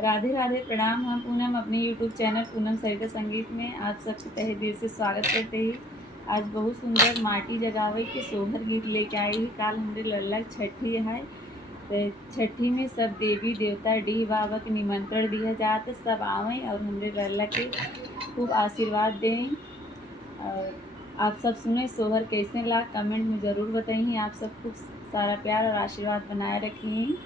राधे राधे, प्रणाम। हम पूनम अपने यूट्यूब चैनल पूनम सरिता संगीत में आप सबके तहे दिल से स्वागत करते ही आज बहुत सुंदर माटी जगावे के सोहर गीत लेके आई ही। काल हमरे लल्ला के छठी है, तो छठी में सब देवी देवता डी बाबा के निमंत्रण दिया जात, सब आवें और हमरे लल्ला के खूब आशीर्वाद दें। और आप सब सुने सोहर कैसे ला, कमेंट में ज़रूर बताइए। आप सब खूब सारा प्यार और आशीर्वाद बनाए रखिए।